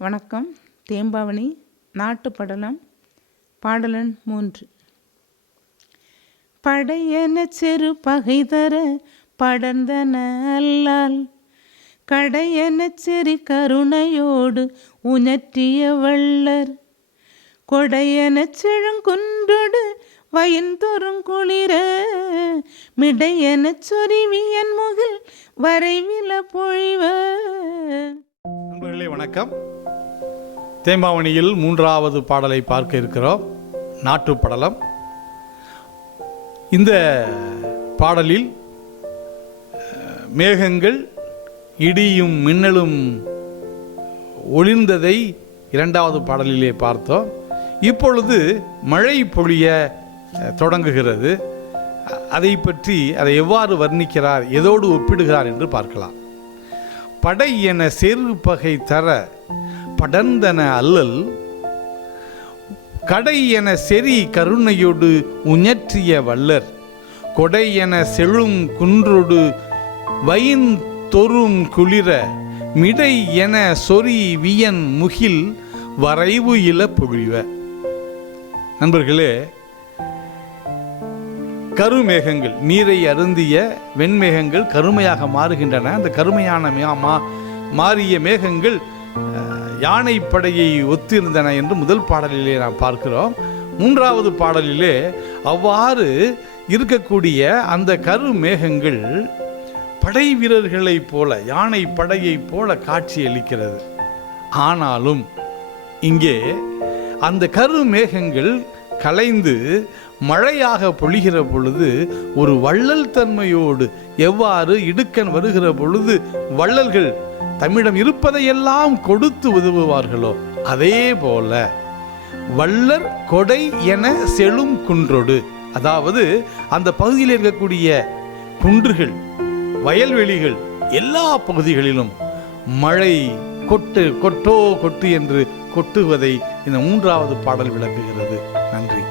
வணக்கம். தேம்பாவணி நாட்டுப்படலம் பாடலன் மூன்று. படையன செரு பகை தர படர்ந்தன அல்லால் கடையன செறி கருணையோடு உணற்றிய வள்ளர் கொடையன செழுங்குன்றொடு வயந்தொறும் குளிர மிடையன சொரிவியன் முகில் வரைவில பொழிவ. நண்பர்களே வணக்கம். தேம்பாவணியில் மூன்றாவது பாடலை பார்க்க இருக்கிறோம். நாட்டு படலம் இந்த பாடலில் மேகங்கள் இடியும் மின்னலும் ஒளிர்ந்ததை இரண்டாவது பாடலிலே பார்த்தோம். இப்பொழுது மழை பொழிய தொடங்குகிறது. அதை பற்றி அதை எவ்வாறு வர்ணிக்கிறார் எதோடு ஒப்பிடுகிறார் என்று பார்க்கலாம். படை என செரு பகை தர படர்ந்தன அல்லல் கடை என செறி கருணையொடு உஞற்றிய வள்ளர் கொடை என செழும் குன்றொடு வயின் தொறும் குளிர மிடை என சொறி வியன் முகில் வரைவு இல பொழிவ. நண்பர்களே கருமேகங்கள் நீரை அருந்திய வெண்மேகங்கள் கருமையாக மாறுகின்றன. அந்த கருமையான மே- மா- மாறிய மேகங்கள் யானை யானைப்படையை ஒத்திருந்தன என்று முதல் பாடலிலே நாம் பார்க்கிறோம். மூன்றாவது பாடலிலே அவ்வாறு இருக்கக்கூடிய அந்த கருமேகங்கள் படை வீரர்களைப் போல யானை படையைப் போல காட்சியளிக்கிறது. ஆனாலும் இங்கே அந்த கருமேகங்கள் கலைந்து மழையாக பொழிகிற பொழுது ஒரு வள்ளல் தன்மையோடு எவ்வாறு இடுக்கன் வருகிற பொழுது வள்ளல்கள் தம்மிடம் இருப்பதையெல்லாம் கொடுத்து உதவுவார்களோ அதே போல வள்ளர் கொடை என செழும் குன்றொடு. அதாவது அந்த பகுதியில் இருக்கக்கூடிய குன்றுகள் வயல்வெளிகள் எல்லா பகுதிகளிலும் மழை கொட்டு கொட்டோ கொட்டு என்று கொட்டுவதை இந்த மூன்றாவது பாடல் விளக்குகிறது. நன்றி.